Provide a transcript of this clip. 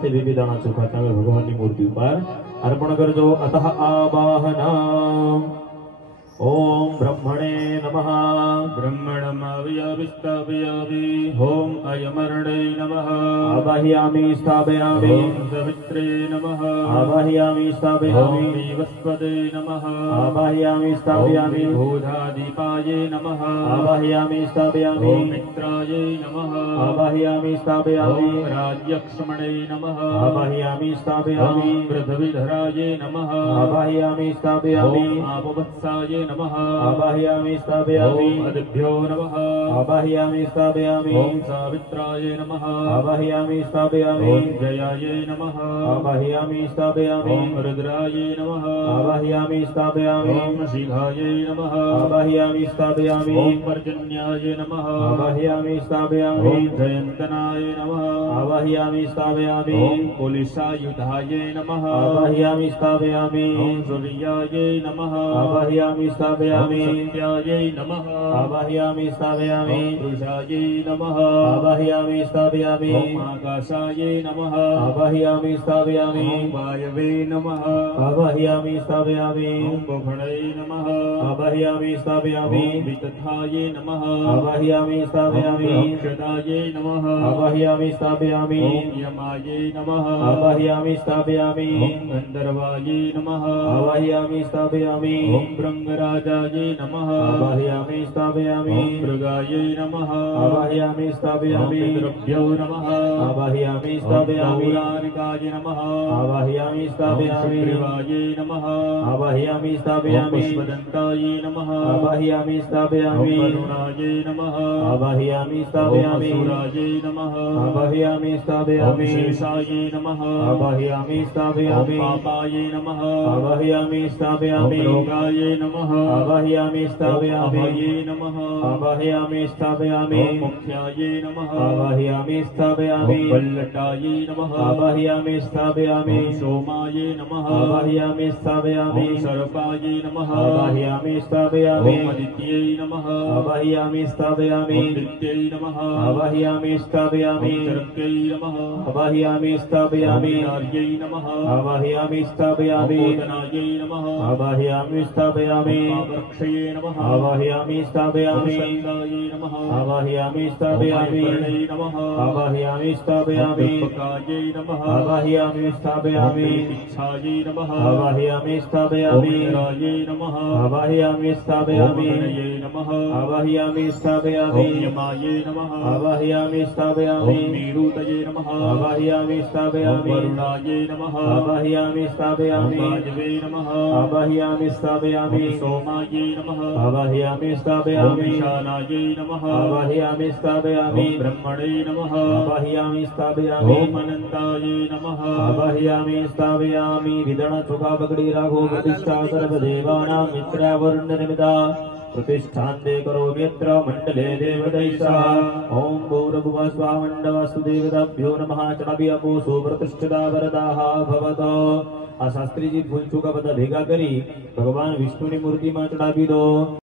विविधाना चोखा भगवान की मूर्ति पर अर्पण करजो। अतः आवाहनम्। ओम ब्रह्मणे नमः। ब्रह्मणमावयाविस्तावयामि। ओम अयमर्णे नमः। आवाहयामि स्थापयामि। ओम सवित्रे नमः। आवाहयामि स्थापयामि। ओम वस्पते नमः। आवाहयामि स्थापयामि। भूधादीपाये नमः। आवाहयामि स्थापयामि। ओम मित्राये नमः। आवाहयामि स्थापयामि। ओम राज्यक्ष्मणे नमः। आवाहयामि स्थापयामि। ओम पृथ्वीधराये नमः। आवाहयामि स्थापयामि। ओम आपवत्साये नमः। आवाहयामि स्थापयामि। ओम अदिभ्यो नमः। आवाहयामि स्थापयामि। ओम सावित्राय नमः। आवाहयामि स्थापयामि। ओम जयाय नमः। आवाहयामि स्थापयामि। ओम रुद्राय नमः। आवाहयामि स्थापयामि। ओम शिखाय नमः। आवाहयामि स्थापयामि। ओम पर्जन्याय नमः। आवाहयामि स्थापयामि। ओम जयन्तनाय नमः। आवाहयामि स्थापयामि। ओम कुलिशायुधाय नमः। आवाहयामि स्थापयामि। ओम सूर्याय नमः। आवाहयामि स्थापयामि। सत्यायै नमः। आवाहयामि स्थापयामि। ओम पुरुषायै नमः। आवाहयामि स्थापयामि। ओम आकाशायै नमः। आवाहयामि स्थापयामि। ओम वायवे नमः। आवाहयामि स्थापयामि। ओम बुभणे नमः। आवाहयामि स्थापयामि। ओम वितथायै नमः। आवाहयामि स्थापयामि। ओम क्षदायै नमः। आवाहयामि स्थापयामि। ओम यमायै नमः। आवाहयामि स्थापयामि। ओम गंधर्वायै नमः। आवाहयामि स्थापयामि। ओम ब्रह्मराजायै नमः। आवाहयामि स्थापयामि। ओम मृगायै नमः। आवाहयामि स्थापयामि। ओम पितृभ्यो नमः। आवाहयामि स्थापयामि। पौराणिकाय नमः। आवाहयामि स्थापयामि। सुग्रीवायै नमः। आवाहयामि स्थापयामि। पुष्पदन्तायै नमः। आवाहयामि स्थापयामि। वरुणायै नमः। आवाहयामि स्थापयामि। असुरायै नमः। आवाहयामि स्थापयामि। शेषायै नमः। आवाहयामि स्थापयामि। पापायै नमः। आवाहयामि स्थापयामि। लोकायै नमः। आवाहयामि स्थापयामि। नमः। आवाहयामि स्थापयामि। मुख्यायै नमः। आवाहयामि स्थापयामि। वल्लटायै नमः। आवाहयामि स्थापयामि। सोमायै नमः। आवाहयामि स्थापयामि। सर्पायै नमः। आवाहयामि स्थापयामि। आदित्यै नमः। आवाहयामि स्थापयामि। दित्यै नमः। आवाहयामि स्थापयामि। चरकै नमः। आवाहयामि स्थापयामि। नार्यै नमः। आवाहयामि स्थापयामि। ओदनायै नमः। आवाहयामि स्थापयामि। वृक्षये नमः। आवाहयामि स्थापयामि। शङ्कायै नमः। आवाहयामि स्थापयामि। नमः। आवाहयामि स्थापयामि। पुष्पकायै नमः। आवाहयामि स्थापयामि। इच्छायै नमः। आवाहयामि स्थापयामि। रायै नमः। आवाहयामि स्थापयामि। नमः। आवाहयामि स्थापयामि। यमायै नमः। आवाहयामि स्थापयामि। मेरुतये नमः। आवाहयामि स्थापयामि। वरुणायै नमः। आवाहयामि स्थापयामि। वायवे नमः। आवाहयामि स्थापयामि। सोमायै नमः। आवाहयामि स्थापयामि। ईशानायै नमः। आवाहयामि स्थापयामि। ब्रह्मणे नमः। आवाहयामि स्थापयामि। ओम अनंतायै नमः। आवाहयामि स्थापयामि। विदण चुका पकड़ी राघो प्रतिष्ठा सर्वदेवानां मित्रावरुण्यनिमिता प्रतिष्ठान्ते करोम्यत्र मण्डले देवदैषः। ओम भूर्भुवः स्वः मण्डलस्तु देवताभ्यो नमः। चणाभि अपोसो प्रतिष्ठिता वरदाः भवतो। आ शास्त्री जी फूल चूका बता भेगा करी भगवान विष्णु की मूर्ति में चढ़ावी दो।